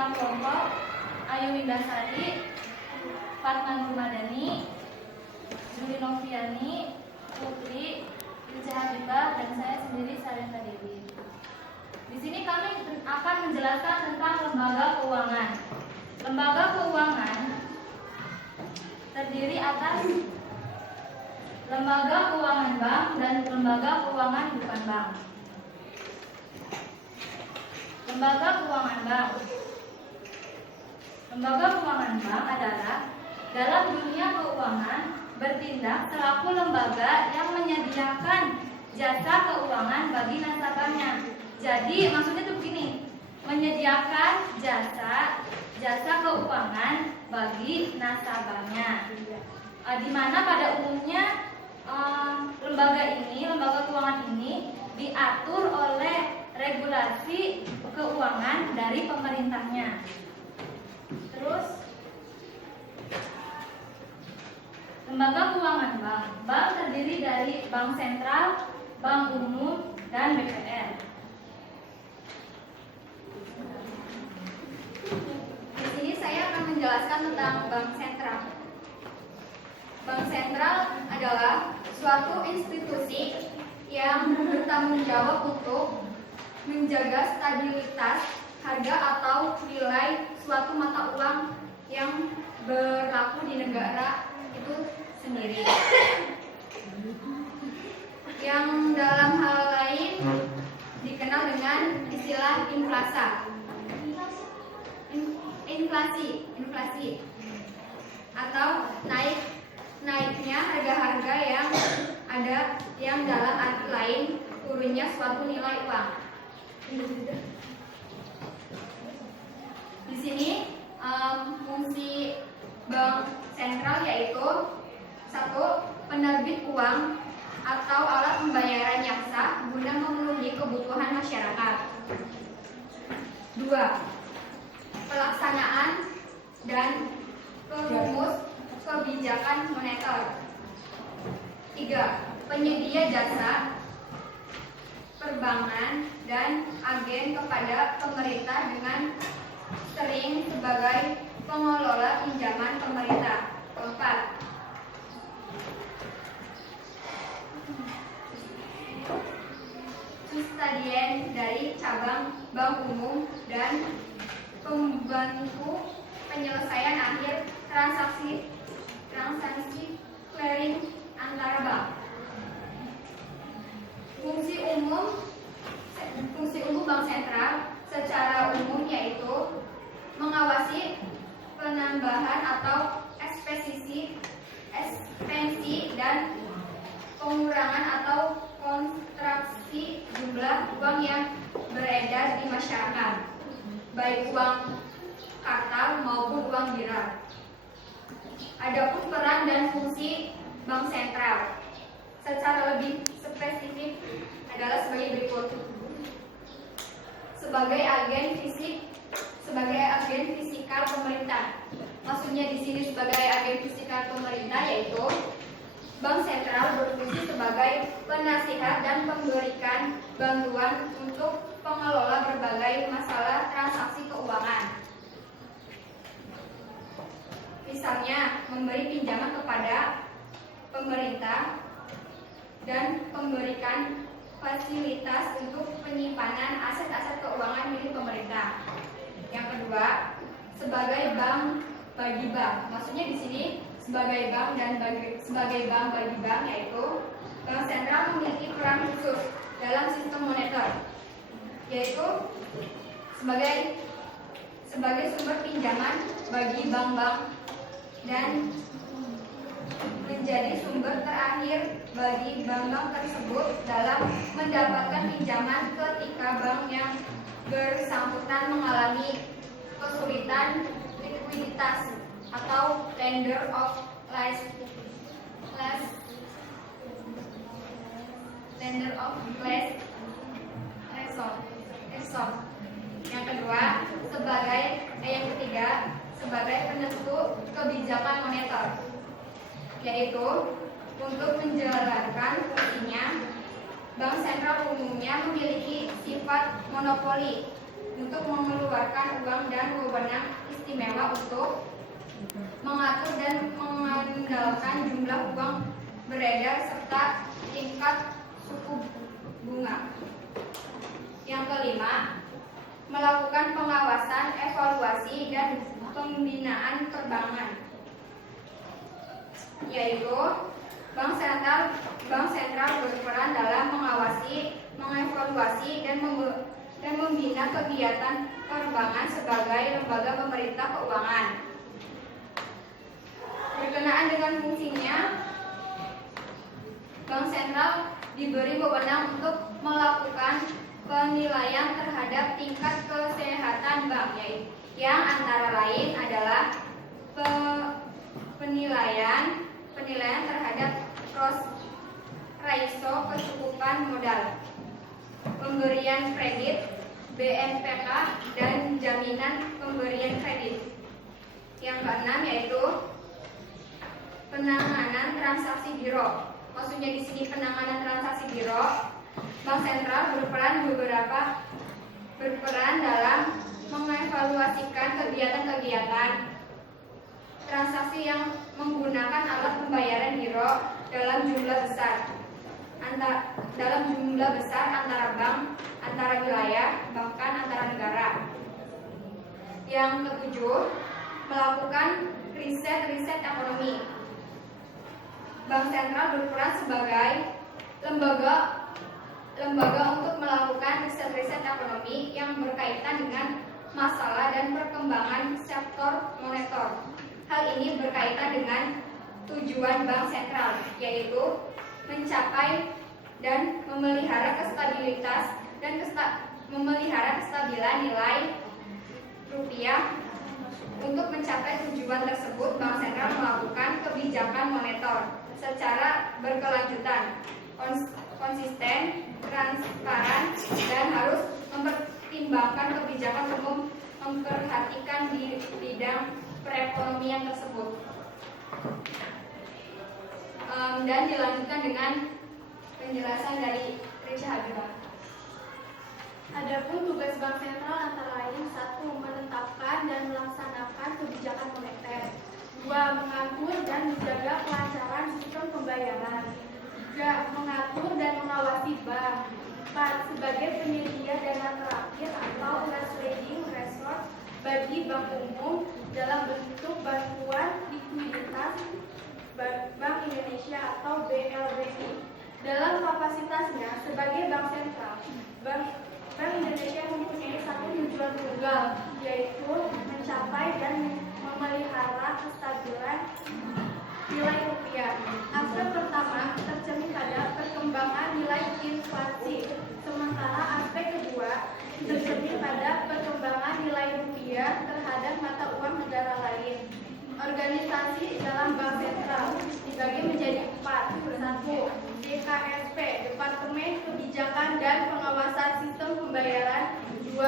anggota kelompok Ayu Windasari, Fatma Nurmadani, Juli Noviani, Putri, Riza Habibah, dan saya sendiri Sarenta Dewi. Di sini kami akan menjelaskan tentang lembaga keuangan. Lembaga keuangan terdiri atas lembaga keuangan bank dan lembaga keuangan bukan bank. Lembaga keuangan bank. Lembaga keuangan bank adalah dalam dunia keuangan bertindak selaku lembaga yang menyediakan jasa keuangan bagi nasabahnya. Jadi maksudnya itu begini, menyediakan jasa keuangan bagi nasabahnya. Di mana pada umumnya lembaga keuangan ini diatur oleh regulasi keuangan dari pemerintahnya. Terus lembaga keuangan bank. Bank terdiri dari bank sentral, bank umum, dan BPR. Di sini saya akan menjelaskan tentang bank sentral. Bank sentral adalah suatu institusi yang bertanggung jawab untuk menjaga stabilitas harga atau nilai suatu mata uang yang berlaku di negara itu sendiri. Yang dalam hal lain dikenal dengan istilah inflasi atau naiknya harga-harga yang ada, yang dalam arti lain turunnya suatu nilai uang. Di sini fungsi bank sentral yaitu: 1. Penerbit uang atau alat pembayaran yang sah guna memenuhi kebutuhan masyarakat. 2. Pelaksanaan dan perumus kebijakan moneter. 3. Penyedia jasa perbankan dan agen kepada pemerintah dengan sering sebagai pengelola pinjaman pemerintah. 4. Kustadien dari cabang bank umum dan pembantu penyelesaian akhir transaksi clearing antara bank. Fungsi umum bank sentral secara umum yaitu mengawasi penambahan atau ekspansi dan pengurangan atau kontraksi jumlah uang yang beredar di masyarakat, baik uang kartal maupun uang dinar. Adapun peran dan fungsi bank sentral secara lebih spesifik adalah sebagai berikut. Sebagai agen fisikal pemerintah. Maksudnya di sini sebagai agen fisikal pemerintah yaitu bank sentral berfungsi sebagai penasihat dan memberikan bantuan untuk pengelola berbagai masalah transaksi keuangan. Misalnya memberi pinjaman kepada pemerintah dan memberikan fasilitas untuk penyimpanan aset-aset keuangan milik pemerintah. Yang kedua, sebagai bank bagi bank. Maksudnya di sini sebagai bank bagi bank yaitu bank sentral memiliki peran khusus dalam sistem moneter, yaitu sebagai sumber pinjaman bagi bank-bank dan menjadi sumber terakhir bagi bank-bank tersebut dalam mendapatkan pinjaman ketika bank yang bersangkutan mengalami kesulitan likuiditas atau lender of last resort. Yang ketiga sebagai penentu kebijakan moneter, yaitu untuk menjalankan fungsinya bank sentral umumnya memiliki sifat monopoli untuk mengeluarkan uang dan wewenang istimewa untuk mengatur dan mengandalkan jumlah uang beredar serta tingkat suku bunga. Yang kelima, melakukan pengawasan, evaluasi, dan pembinaan perbankan, yaitu Bank Sentral berperan dalam mengawasi, mengevaluasi, dan membina kegiatan perbankan sebagai lembaga pemerintah keuangan. Berkenaan dengan fungsinya, Bank Sentral diberi wewenang untuk melakukan penilaian terhadap tingkat kesehatan bank, yang antara lain adalah penilaian terhadap ratio kecukupan modal, pemberian kredit, BNPK, dan jaminan pemberian kredit. Yang keenam yaitu penanganan transaksi giro. Maksudnya di sini penanganan transaksi giro, Bank Sentral berperan dalam mengevaluasikan kegiatan-kegiatan transaksi yang menggunakan alat pembayaran giro dalam jumlah besar antara bank, antara wilayah, bahkan antara negara. Yang ketujuh, melakukan riset ekonomi. Bank Sentral berperan sebagai lembaga untuk melakukan riset ekonomi yang berkaitan dengan masalah dan perkembangan sektor moneter. Hal ini berkaitan dengan tujuan Bank Sentral, yaitu mencapai dan memelihara kestabilan nilai rupiah. Untuk mencapai tujuan tersebut, Bank Sentral melakukan kebijakan moneter secara berkelanjutan, konsisten, transparan, dan harus mempertimbangkan kebijakan umum memperhatikan di bidang perekonomian tersebut. Dan dilanjutkan dengan penjelasan dari Richa Habibah. Adapun tugas Bank Sentral antara lain: 1. Menetapkan dan melaksanakan kebijakan moneter. 2. Mengatur dan menjaga kelancaran sistem pembayaran. 3. Mengatur dan mengawasi bank. 4. Sebagai penyedia dana terakhir atau last trading resource bagi bank umum dalam bentuk bantuan likuiditas Bank Indonesia atau BLBI. Dalam kapasitasnya sebagai Bank Sentral, Bank Indonesia mempunyai satu tujuan tunggal, yaitu mencapai dan memelihara kestabilan nilai rupiah. Aspek pertama tercermin pada perkembangan nilai inflasi, sementara aspek kedua tercermin pada perkembangan nilai rupiah terhadap mata uang negara lain. Organisasi dalam Bank Sentral dibagi menjadi 4. 1. DKSP, Departemen Kebijakan dan Pengawasan Sistem Pembayaran. 2.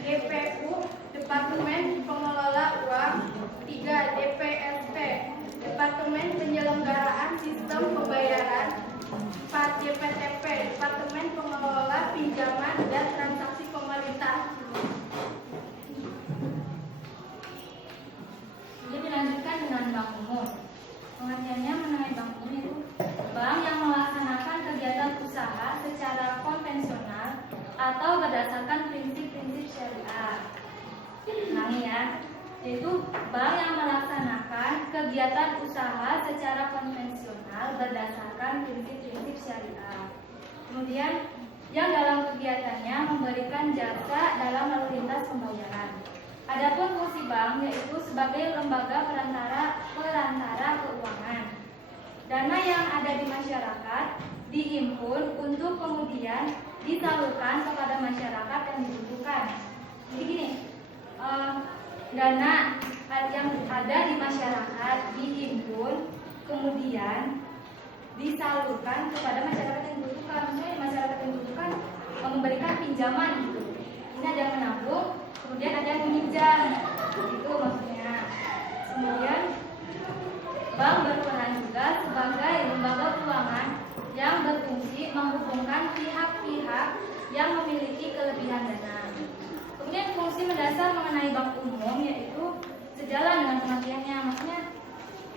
DPU, Departemen Pengelola Uang. 3. DPSP, Departemen Penyelenggaraan Sistem Pembayaran. 4. DPTP, Departemen Pengelola Pinjaman dan Transaksi Pemerintah. Jadi dilanjutkan dengan bank umum. Pengertiannya mengenai bank umum itu bank yang melaksanakan kegiatan usaha secara konvensional atau berdasarkan prinsip-prinsip syariah. Ulangi ya, yaitu bank yang melaksanakan kegiatan usaha secara konvensional berdasarkan prinsip-prinsip syariah. Kemudian yang dalam kegiatannya memberikan jasa dalam lalu lintas pembayaran. Adapun fungsi bank yaitu sebagai lembaga perantara keuangan. Dana yang ada di masyarakat dihimpun untuk kemudian disalurkan kepada masyarakat yang dibutuhkan. Jadi gini, dana yang ada di masyarakat dihimpun kemudian disalurkan kepada masyarakat yang dibutuhkan. Misalnya masyarakat yang dibutuhkan memberikan pinjaman gitu. Ini ada yang menabung, kemudian ada yang meminjam, itu maksudnya. Kemudian bank berperan juga sebagai lembaga keuangan yang berfungsi menghubungkan pihak-pihak yang memiliki kelebihan dana. dasar mengenai bank umum yaitu sejalan dengan pengertiannya, maksudnya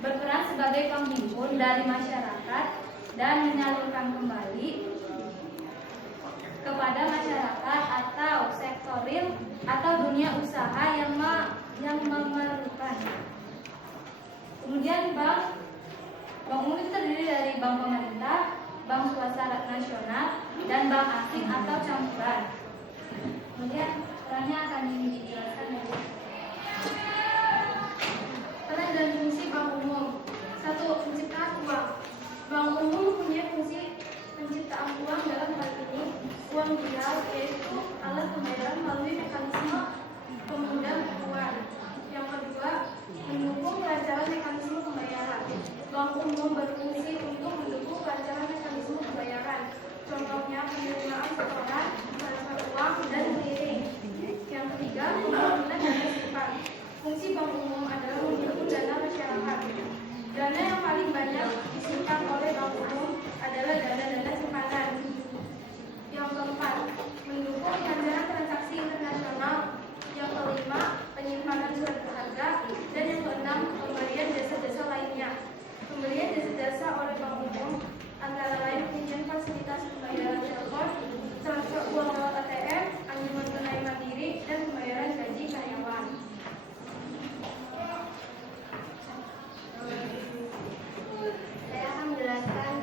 berperan sebagai penghimpun dari masyarakat dan menyalurkan kembali kepada masyarakat atau sektor real atau dunia usaha yang memerlukan. Kemudian bank umum itu terdiri dari bank pemerintah, bank swasta nasional, dan bank asing atau campuran. Kemudian perannya akan dijelaskan dari Peran dan fungsi bank umum. 1. Penciptaan uang. Bank umum mempunyai fungsi penciptaan uang, dalam hal ini uang real, yaitu alat pembayaran melalui mekanisme pemudah uang. Yang kedua, mendukung kelancaran mekanisme pembayaran. Bank umum berfungsi untuk mendukung kelancaran mekanisme pembayaran. Contohnya penerimaan setoran, transfer uang, dan clearing. Yang ketiga, pengambilan dana simpan. Fungsi bank umum adalah menghimpun dana masyarakat. Dana yang paling banyak disimpan oleh bank umum adalah dana-dana simpanan. Yang keempat, mendukung kelancaran transaksi internasional. Yang kelima, penyimpanan surat berharga. Dan yang keenam, pemberian jasa-jasa lainnya. Pemberian jasa-jasa oleh bank umum antara lain penyediaan fasilitas pembayaran telepon, transfer uang lewat ATM, anjuran tunai mandiri, dan pembayaran gaji karyawan. Saya akan menjelaskan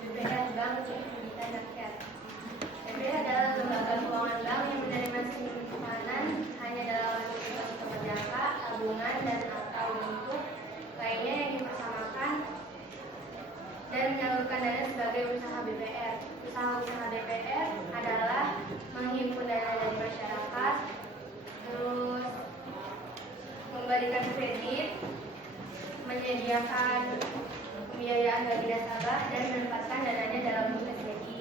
BPR, Bank Pembibitan Rakyat. BPR adalah lembaga keuangan bank yang menerima simpanan hanya dalam bentuk jangka, tabungan, dan atau bentuk lainnya yang dipersamakan dan menyalurkan dana sebagai usaha BPR. Usaha-usaha BPR adalah menghimpun dana dari masyarakat, terus memberikan kredit, menyediakan pembiayaan bagi nasabah, dan menempatkan dananya dalam bentuk SBI.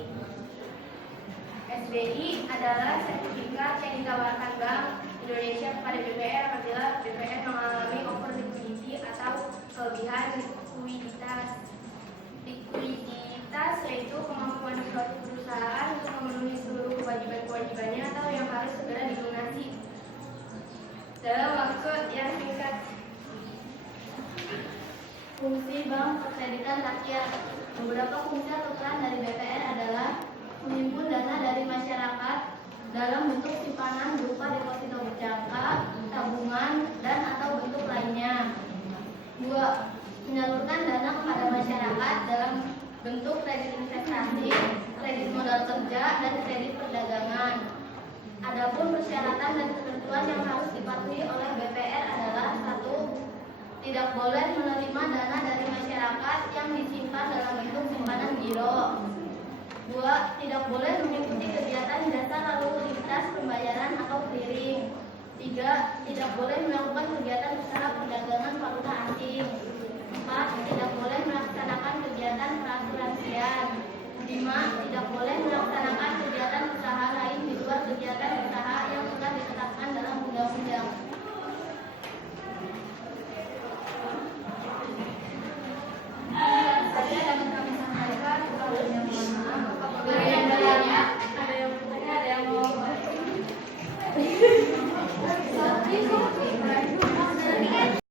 SBI adalah sertifikat yang ditawarkan Bank Indonesia kepada BPR apabila BPR mengalami over liquidity atau kelebihan likuiditas. Likuiditas yaitu kemampuan suatu perusahaan untuk memenuhi seluruh kewajiban-kewajibannya atau yang harus segera dilunasi dalam waktu yang singkat. Fungsi Bank Perkreditan Rakyat. Beberapa fungsi atau peran dari BPR adalah menghimpun dana dari masyarakat dalam bentuk simpanan berupa deposito berjangka, tabungan, dan atau bentuk lainnya. 2. Menyalurkan dana kepada masyarakat dalam bentuk kredit investasi, kredit modal kerja, dan kredit perdagangan. Adapun persyaratan dan ketentuan yang harus dipatuhi oleh BPR adalah 1. Tidak boleh menerima dana dari masyarakat yang disimpan dalam bentuk simpanan giro. 2. Tidak boleh mengikuti kegiatan jasa lalu lintas pembayaran atau clearing. 3. Tidak boleh melakukan kegiatan usaha perdagangan valuta asing. 4. Tidak boleh melaksanakan kegiatan perasuransian. 5. Tidak boleh melaksanakan kegiatan usaha lain di luar kegiatan